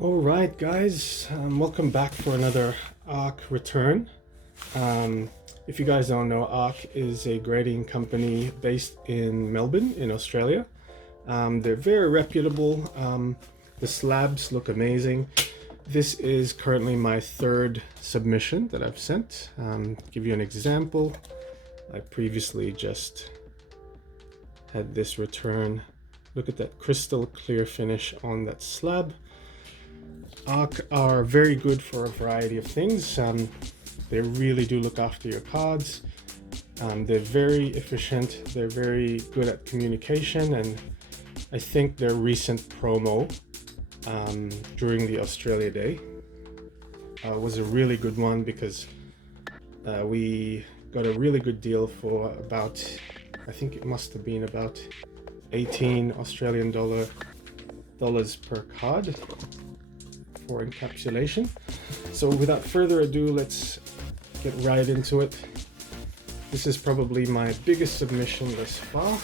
All right, guys, welcome back for another Ark return. If you guys don't know, Ark is a grading company based in Melbourne, in Australia. They're very reputable. The slabs look amazing. This is currently my third submission that I've sent. Give you an example. I previously just had this return. Look at that crystal clear finish on that slab. Ark are very good for a variety of things. They really do look after your cards. They're very efficient. They're very good at communication, and I think their recent promo during the Australia Day was a really good one because we got a really good deal for about, I think it must have been about 18 Australian dollars per card for encapsulation. So without further ado, let's get right into it. This is probably my biggest submission thus far,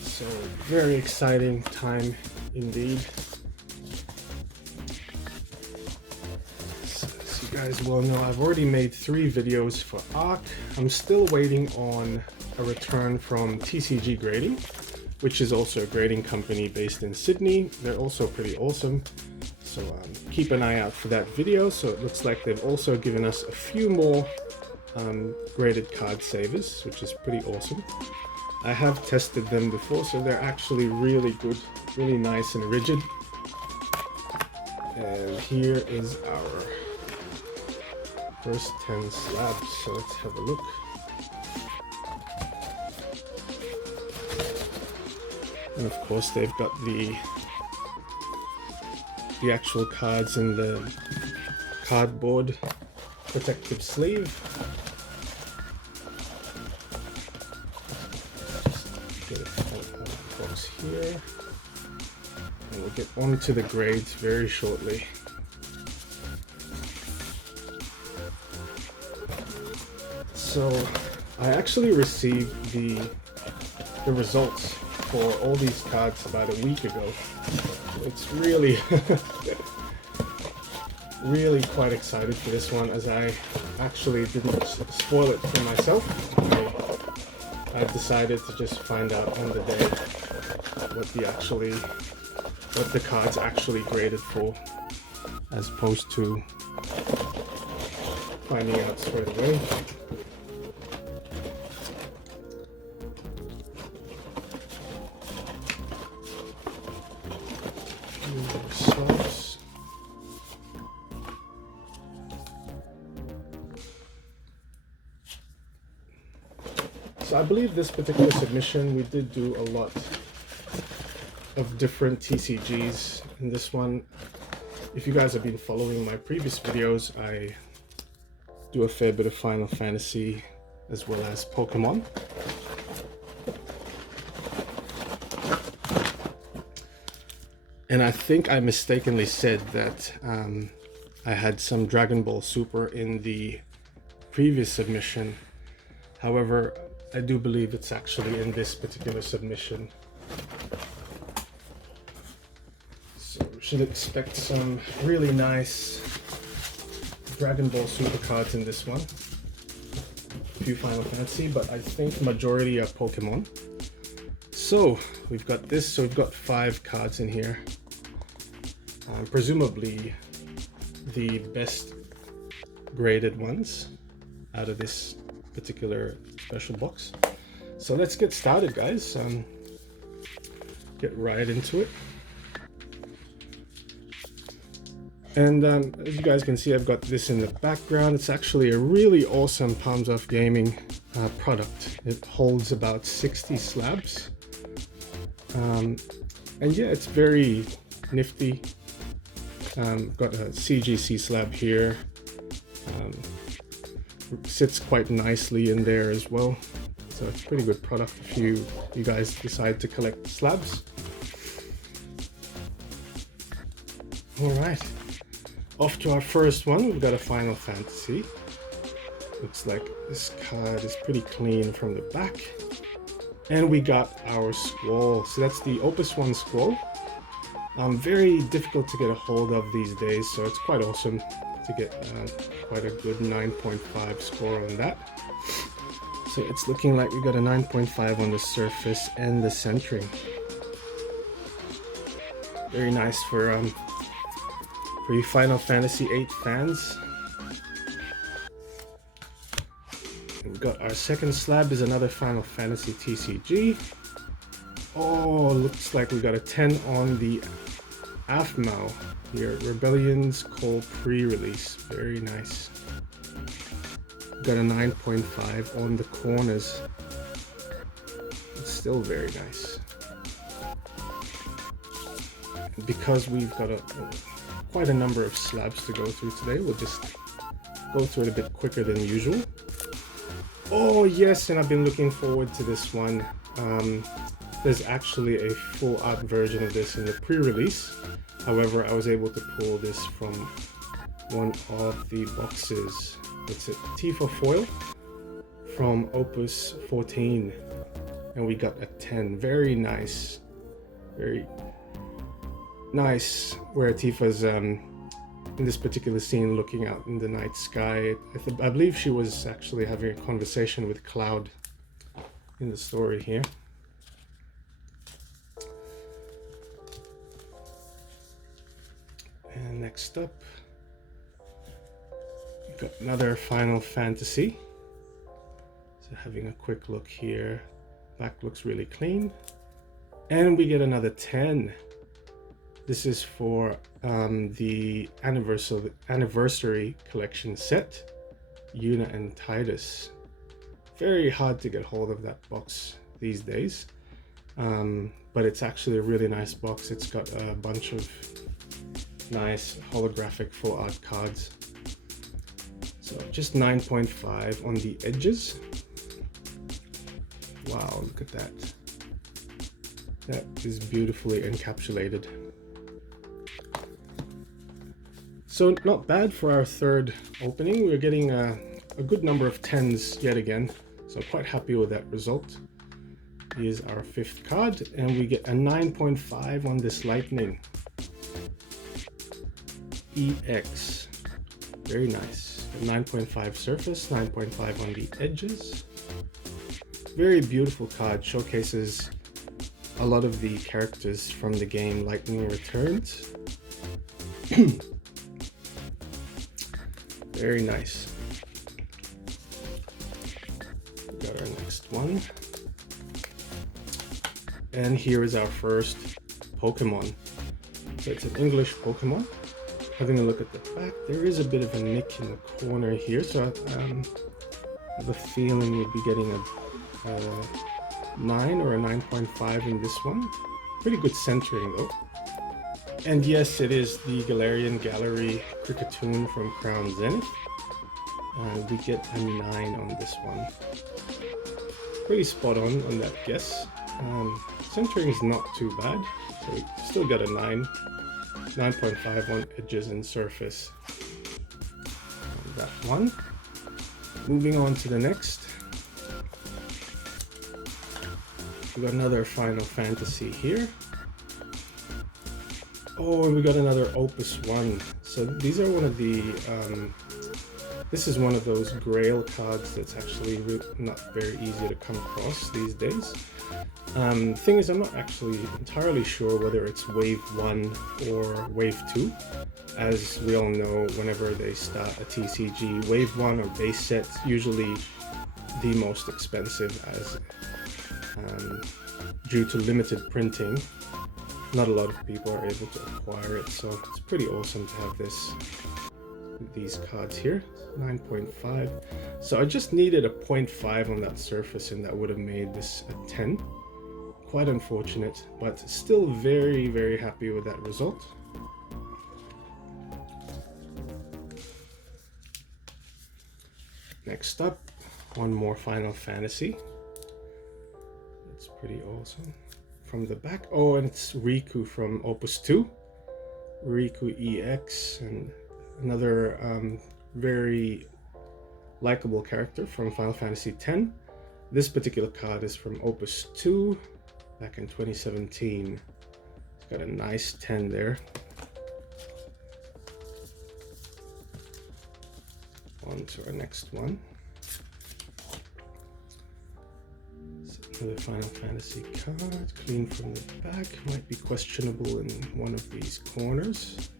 so very exciting time indeed. So, as you guys well know, I've already made 3 videos for Ark. I'm still waiting on a return from TCG Grading, which is also a grading company based in Sydney. They're also pretty awesome. So keep an eye out for that video. So it looks like they've also given us a few more graded card savers, which is pretty awesome. I have tested them before, so they're actually really good, really nice and rigid. And here is our first 10 slabs. So let's have a look. And of course they've got the actual cards in the cardboard protective sleeve. Just get it out of the box here. And we'll get onto the grades very shortly. So I actually received the results for all these cards about a week ago. It's really really quite excited for this one, as I actually didn't spoil it for myself. I decided to just find out on the day what the cards actually graded for, as opposed to finding out straight away. So I believe this particular submission, we did do a lot of different TCGs in this one. If you guys have been following my previous videos, I do a fair bit of Final Fantasy as well as Pokemon. And I think I mistakenly said that I had some Dragon Ball Super in the previous submission. However, I do believe it's actually in this particular submission. So we should expect some really nice Dragon Ball Super cards in this one. A few Final Fantasy, but I think majority are Pokemon. So we've got this, so we've got 5 cards in here. Presumably the best graded ones out of this particular special box. So let's get started, guys. Get right into it. And as you guys can see, I've got this in the background. It's actually a really awesome Palms Off Gaming product. It holds about 60 slabs. And yeah, it's very nifty. Got a CGC slab here. Sits quite nicely in there as well. So it's a pretty good product if you guys decide to collect slabs. All right, off to our first one. We've got a Final Fantasy. Looks like this card is pretty clean from the back. And we got our Squall. So that's the Opus 1 Squall. Very difficult to get a hold of these days, so it's quite awesome to get quite a good 9.5 score on that. So it's looking like we got a 9.5 on the surface and the centering. Very nice for you Final Fantasy VIII fans. And we got our second slab is another Final Fantasy TCG. Oh, looks like we got a 10 on the AFMAO here, Rebellion's Call pre-release. Very nice. Got a 9.5 on the corners. It's still very nice. And because we've got quite a number of slabs to go through today, we'll just go through it a bit quicker than usual. Oh yes, and I've been looking forward to this one. There's actually a full art version of this in the pre-release. However, I was able to pull this from one of the boxes. It's a Tifa foil from Opus 14, and we got a 10. Very nice, very nice. Where Tifa's in this particular scene looking out in the night sky. I believe she was actually having a conversation with Cloud in the story here. And next up, we've got another Final Fantasy. So having a quick look here, back looks really clean. And we get another 10. This is for the anniversary collection set, Yuna and Tidus. Very hard to get hold of that box these days, but it's actually a really nice box. It's got a bunch of nice holographic full art cards. So just 9.5 on the edges. Wow, look at that. That is beautifully encapsulated. So not bad for our third opening. We're getting a good number of 10s yet again. So quite happy with that result. Here's our fifth card, and we get a 9.5 on this Lightning EX. Very nice. A 9.5 surface, 9.5 on the edges. Very beautiful card. Showcases a lot of the characters from the game Lightning Returns. Very nice. We got our next one. And here is our first Pokemon. So it's an English Pokemon. Having a look at the back, there is a bit of a nick in the corner here, so I have a feeling we'll be getting a 9 or a 9.5 in this one. Pretty good centering though. And yes, it is the Galarian Gallery Cricketune from Crown Zenith. We get a 9 on this one. Pretty spot on that guess. Centering is not too bad, so we still got a 9.5 on edges and surface on that one. Moving on to the next. We got another Final Fantasy here. Oh, and we got another Opus 1. So these are one of the, this is one of those Grail cards that's actually not very easy to come across these days. Thing is, I'm not actually entirely sure whether it's Wave 1 or Wave 2. As we all know, whenever they start a TCG, Wave 1 or base set's usually the most expensive, as due to limited printing. Not a lot of people are able to acquire it, so it's pretty awesome to have these cards here. 9.5. So I just needed a 0.5 on that surface, and that would have made this a 10. Quite unfortunate, but still very, very happy with that result. Next up, one more Final Fantasy. It's pretty awesome. From the back, oh, and it's Riku from Opus 2. Riku EX, and another very likable character from Final Fantasy X. This particular card is from Opus 2 back in 2017. It's Got a nice 10 there. On to our next one. Another Final Fantasy card, clean from the back. Might be questionable in one of these corners.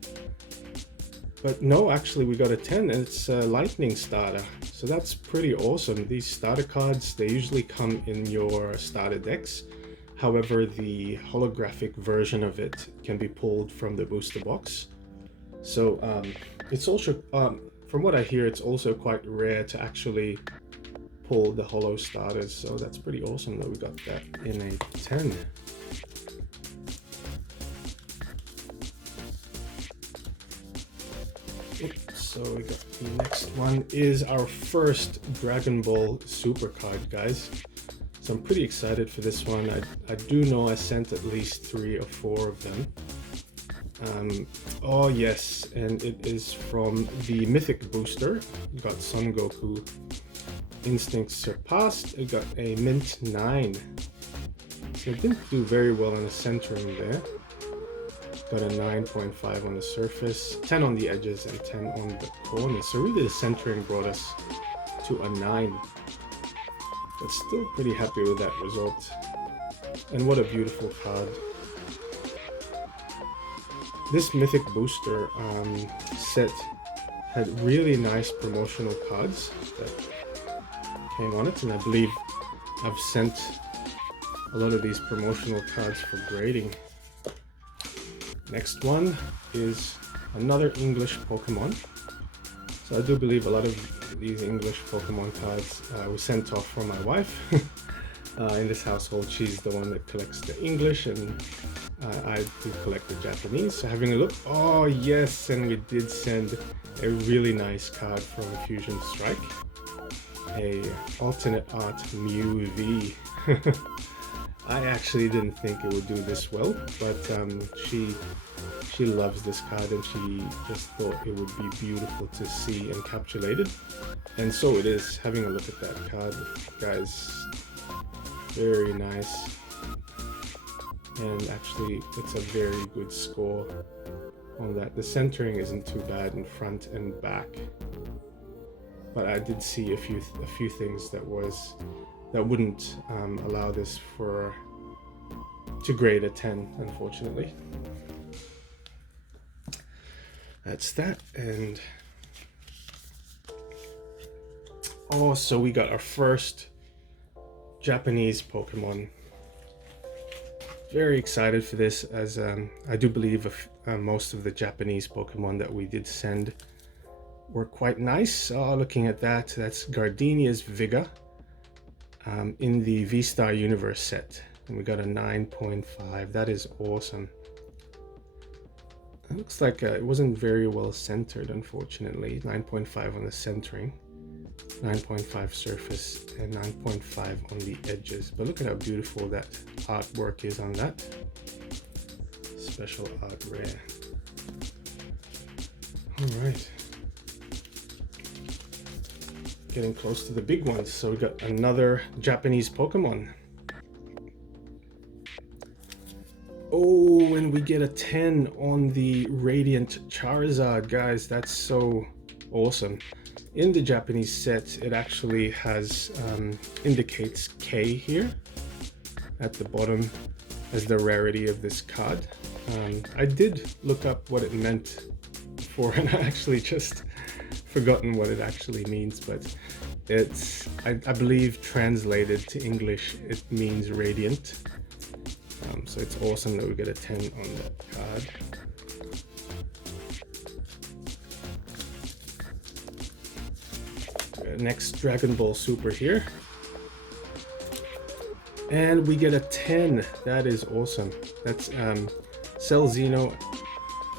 But no, actually we got a 10 and it's a lightning starter. So that's pretty awesome. These starter cards, they usually come in your starter decks. However, the holographic version of it can be pulled from the booster box. So it's also, from what I hear, it's also quite rare to actually pull the holo starters. So that's pretty awesome that we got that in a 10. So we got the next one is our first Dragon Ball Super card, guys. So I'm pretty excited for this one. I do know I sent at least 3 or 4 of them. Oh yes, and it is from the Mythic booster. We got Son Goku, Instinct Surpassed. We got a mint 9. So it didn't do very well on the centering there. Got a 9.5 on the surface, 10 on the edges, and 10 on the corners. So really the centering brought us to a 9. But still pretty happy with that result. And what a beautiful card. This Mythic Booster set had really nice promotional cards that came on it, and I believe I've sent a lot of these promotional cards for grading. Next one is another English Pokemon. So I do believe a lot of these English Pokemon cards were sent off from my wife. In this household, she's the one that collects the English, and I do collect the Japanese. So having a look, oh yes, and we did send a really nice card from Fusion Strike, a alternate art Mew V. I actually didn't think it would do this well, but she loves this card and she just thought it would be beautiful to see encapsulated. And so it is. Having a look at that card, guys, very nice. And actually, it's a very good score on that. The centering isn't too bad in front and back, but I did see a few things that wouldn't allow this to grade a 10, unfortunately. That's that. And oh, so we got our first Japanese Pokemon. Very excited for this, as I do believe most of the Japanese Pokemon that we did send were quite nice. Looking at that, that's Gardenia's Vigor in the V-Star Universe set. And we got a 9.5. That is awesome. It looks like it wasn't very well centered, unfortunately. 9.5 on the centering, 9.5 surface, and 9.5 on the edges. But look at how beautiful that artwork is on that. Special art rare. All right. Getting close to the big ones. So we got another Japanese Pokemon. Oh, and we get a 10 on the Radiant Charizard, guys. That's so awesome. In the Japanese set, it actually has indicates K here at the bottom as the rarity of this card. I did look up what it meant before, and I actually just forgotten what it actually means, but it's, I believe, translated to English, it means radiant. So it's awesome that we get a 10 on that card. Next Dragon Ball Super here. And we get a 10. That is awesome. That's Cell Xeno,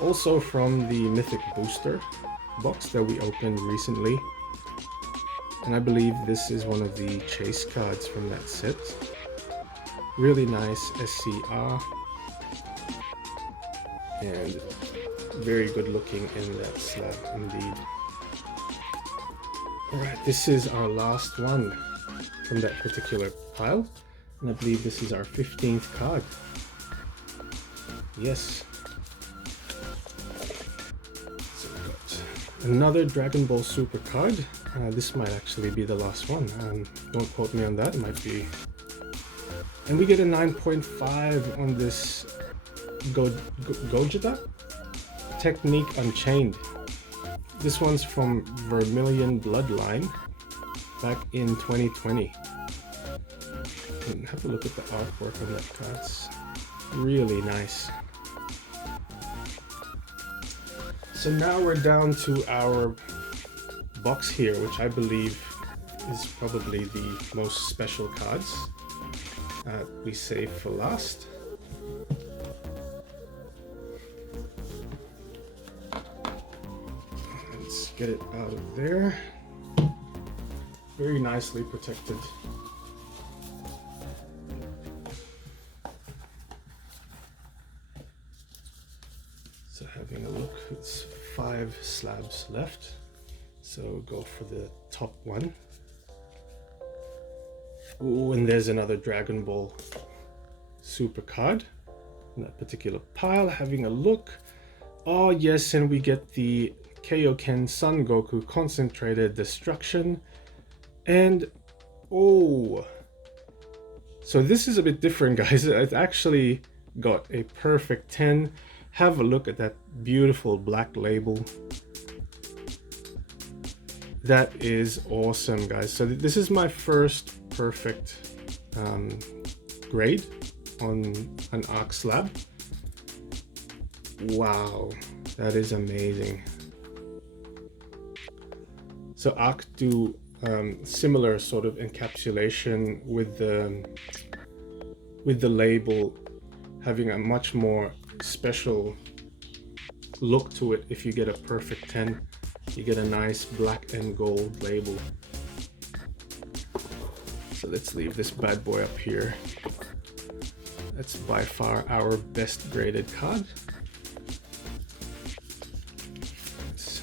also from the Mythic Booster box that we opened recently. And I believe this is one of the chase cards from that set. Really nice SCR. And very good looking in that slab indeed. Alright, this is our last one from that particular pile. And I believe this is our 15th card. Yes. So we got another Dragon Ball Super card. This might actually be the last one. Don't quote me on that. It might be. And we get a 9.5 on this Gogeta Technique Unchained. This one's from Vermilion Bloodline back in 2020. And have a look at the artwork on that card. It's really nice. So now we're down to our box here, which I believe is probably the most special cards we save for last. Let's get it out of there. Very nicely protected. So having a look, it's 5 slabs left. So go for the top one. Oh, and there's another Dragon Ball Super card in that particular pile. Having a look. Oh yes, and we get the Kaioken Son Goku Concentrated Destruction. And oh, so this is a bit different, guys. It actually got a perfect 10. Have a look at that beautiful black label. That is awesome, guys. So this is my first perfect grade on an Ark slab. Wow, that is amazing. So Ark do similar sort of encapsulation with the label having a much more special look to it. If you get a perfect 10, you get a nice black and gold label. So let's leave this bad boy up here. That's by far our best graded card. Let's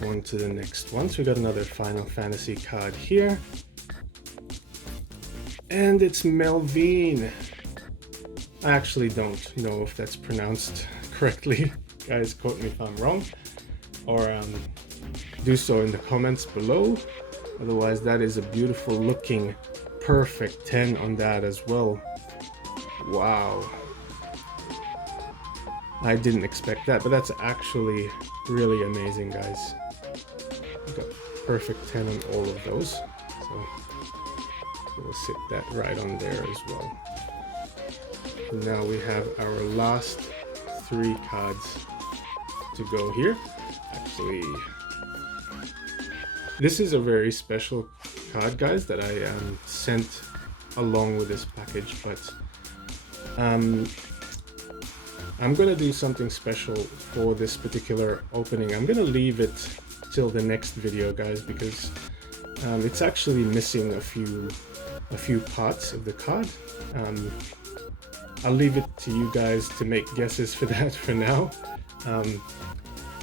go on to the next one. So we got another Final Fantasy card here. And it's Melvin. I actually don't know if that's pronounced correctly. Guys, quote me if I'm wrong. Or do so in the comments below. Otherwise, that is a beautiful looking perfect 10 on that as well. Wow, I didn't expect that, but that's actually really amazing, guys. Got perfect 10 on all of those, so we'll sit that right on there as well. And now we have our last 3 cards to go here. Actually, this is a very special card, guys, that I sent along with this package, but I'm gonna do something special for this particular opening. I'm gonna leave it till the next video, guys, because it's actually missing a few parts of the card. I'll leave it to you guys to make guesses for that for now.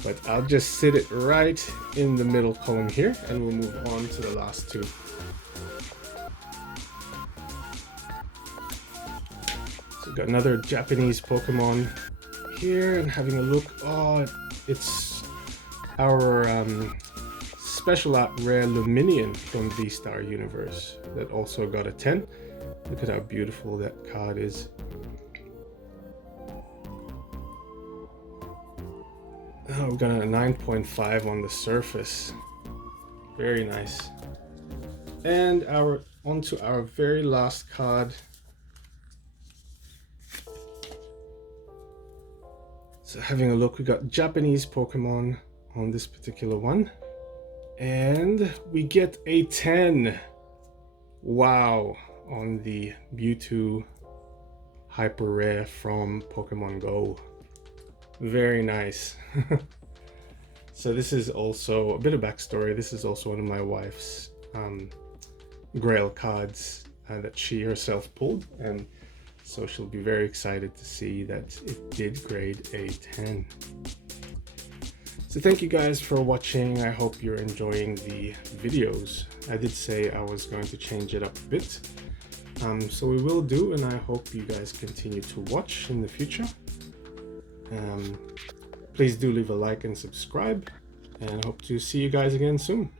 But I'll just sit it right in the middle column here, and we'll move on to the last 2. So got another Japanese Pokemon here, and having a look. Oh, it's our special art rare Luminion from V-Star Universe that also got a 10. Look at how beautiful that card is. Oh, we've got a 9.5 on the surface. Very nice. And onto our very last card. So having a look, we got Japanese Pokemon on this particular one. And we get a 10. Wow, on the Mewtwo Hyper Rare from Pokemon Go. Very nice. So this is also a bit of backstory. This is also one of my wife's Grail cards that she herself pulled, and so she'll be very excited to see that it did grade a 10. So thank you guys for watching. I hope you're enjoying the videos. I did say I was going to change it up a bit, so we will do, and I hope you guys continue to watch in the future. Please do leave a like and subscribe, and I hope to see you guys again soon.